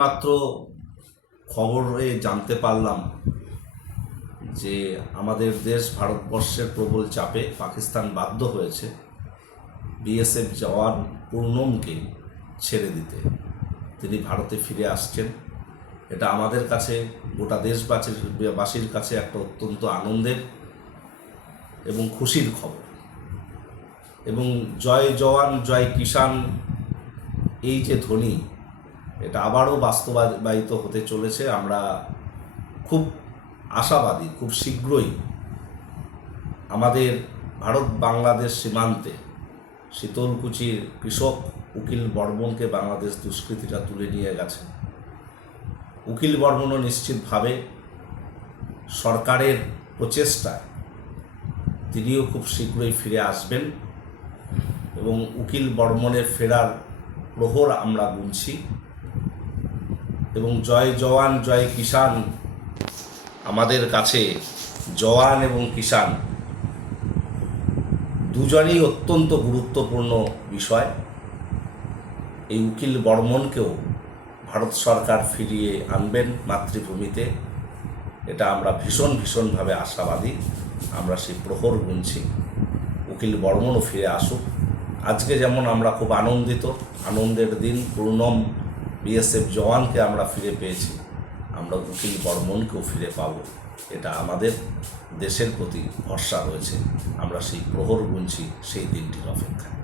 মাত্র খবরে জানতে পারলাম যে আমাদের দেশ ভারতবর্ষের প্রবল চাপে পাকিস্তান বাধ্য হয়েছে বিএসএফ জওয়ান পূর্ণমকে ছেড়ে দিতে। তিনি ভারতে ফিরে আসছেন। এটা আমাদের কাছে, গোটা দেশবাসীর, বাসীর কাছে একটা অত্যন্ত আনন্দের এবং খুশির খবর। এবং জয় জওয়ান, জয় কিষাণ, এই যে ধ্বনি এটা আবারও বাস্তবায়িত হতে চলেছে। আমরা খুব আশাবাদী, খুব শীঘ্রই আমাদের ভারত বাংলাদেশ সীমান্তে শীতলকুচির কৃষক উকিল বর্মনকে বাংলাদেশ দুষ্কৃতীরা তুলে নিয়ে গেছে। উকিল বর্মনও নিশ্চিতভাবে সরকারের প্রচেষ্টায় তিনিও খুব শীঘ্রই ফিরে আসবেন এবং উকিল বর্মনের ফেরার প্রহর আমরা গুনছি। এবং জয় জওয়ান, জয় কিষাণ। আমাদের কাছে জওয়ান এবং কিষাণ দুজনই অত্যন্ত গুরুত্বপূর্ণ বিষয়। এই উকিল বর্মনকেও ভারত সরকার ফিরিয়ে আনবেন মাতৃভূমিতে। এটা আমরা ভীষণ, ভীষণভাবে আশাবাদী। আমরা সেই প্রহর গুনছি। উকিল বর্মনও ফিরে আসুক। আজকে যেমন আমরা খুব আনন্দিত, আনন্দের দিন, পূর্ণম বিএসএফ জওয়ানকে আমরা ফিরে পেয়েছি। আমরা উকিল বর্মনকেও ফিরে পাব। এটা আমাদের দেশের প্রতি ভরসা রয়েছে। আমরা সেই প্রহর গুনছি, সেই দিনটির অপেক্ষায়।